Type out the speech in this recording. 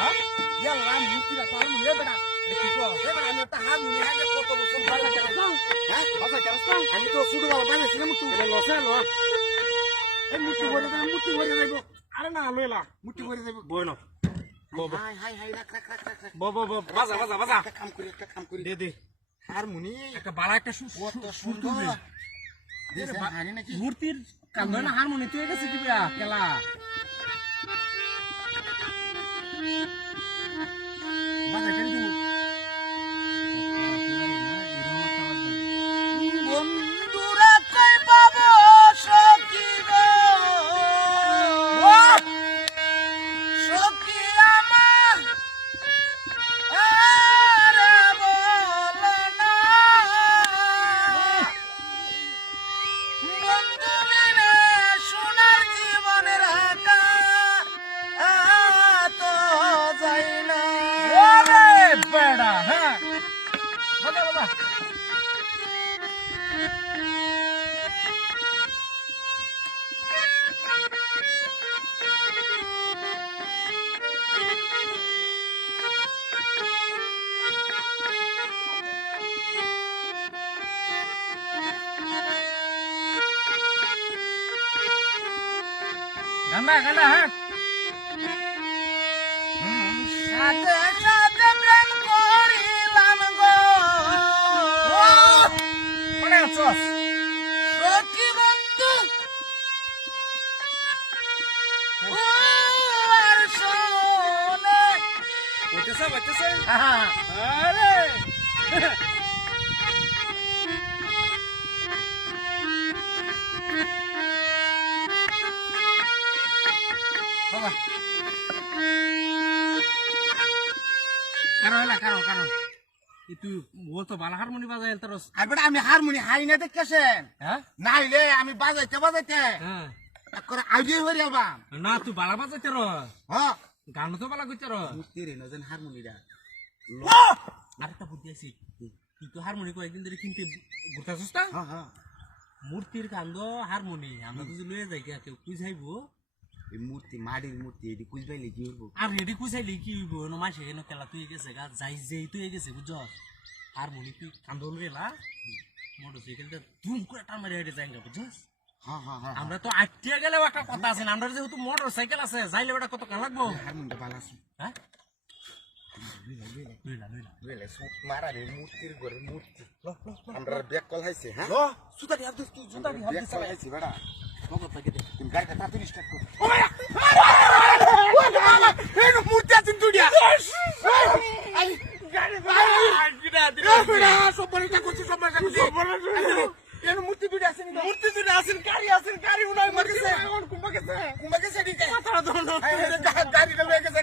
হ্যাঁ ইয়াল্লা মুক্তিরা তো হারমোনি এ বেটা দেখি তো এ বেটা আমি একটা হারমোনি হাতে কত বছর বাজা কেন হ্যাঁ বাজা কেন আমি তো শুধু বাজাইছিলাম মুটু এটা লসে লো এই মুটু ভরে যাইব আরে না লইলা মুটু ভরে যাইব বইনো হাই হাই হাই রাখ রাখ রাখ রাখ বাজা একটা কাম করি দে হারমোনি একটা বালা একটা কত সুন্দর দেশে হারি নাকি মূর্তির কান্দো না হারমোনি তুই গেছে কি বিয়া খেলা বাজা কেন তুই বন্ধুরা কই পাবো সখী গো সখী আমার আরে বলো না বন্ধু বিনে সোনার জীবনের আকা তো যাই না ওরে বেড়া হ্যাঁ বাজা গান্ডা হ্যাঁ সাথে সাথে প্রেম করিলাম গো মানে আছস সখী বন্ধু ও আর শোনে বইতেছে আরে বাবা কারো তুই বলতো বালা হারমোনি বাজাই তারস আর বেটা আমি হারমোনি হাই না দেখতেছেন হ্যাঁ নাইলে আমি বাজাইতে হ্যাঁ করে আইডিয়া হয়ে আলবাম না তুই বালা বাজাই তার হ্যাঁ গান তো বালা কইতার মুক্তি রে নজন হারমোনিটা আরেকটা বুদ্ধি আছে তুই তো হারমোনি কয়েকদিন ধরে কিনতে ঘুরতেছিস না হ্যাঁ হ্যাঁ মূর্তির কান্দ হারমোনি আমরা যদি লয়ে যাই কেউ কুইজাইবো এই মূর্তি মাটির মূর্তি এটি কুইবাইলে কি হইব আর রেডি কুইজাইলে কি হইব না মাসে কেন খেলা তুই গেছে গা যাই যেই তুই গেছে বুঝছ হারমোনি তুই কান্দ রেলা মোটরসাইকেলটা ধুম করে টান মারি হেঁটে যাই বুঝছস হ্যাঁ হ্যাঁ হ্যাঁ আমরা তো আটটিয়া গেলেও একটা কথা আছে না আমরা যেহেতু মোটর সাইকেল আছে যাইলে ওটা কত কান লাগবো হারমোনিটা ভালো আছে হ্যাঁ বুঝলে সুট মারা রে মূর্তির ঘরে মূর্তি আমরা ব্যাক কল হাইছে হ্যাঁ সুতারি হাত তুই সুতারি হাত দিছ হাইছে বেটা নগদ থেকে দে তুমি গাড়িটা তাড়াতাড়ি স্টার্ট কর ও ভাই এই মূর্তি আছে তুইয়া আই গাড়ি বেটা সবরটা করছিস সবরটা করছিস এর মূর্তি দুইটা আছে নি মূর্তি দুইটা আছে গাড়ি উনাই মারছে কুম্বা গেছে দিতে মাথা ধরন গাড়িটা লয়ে গেছে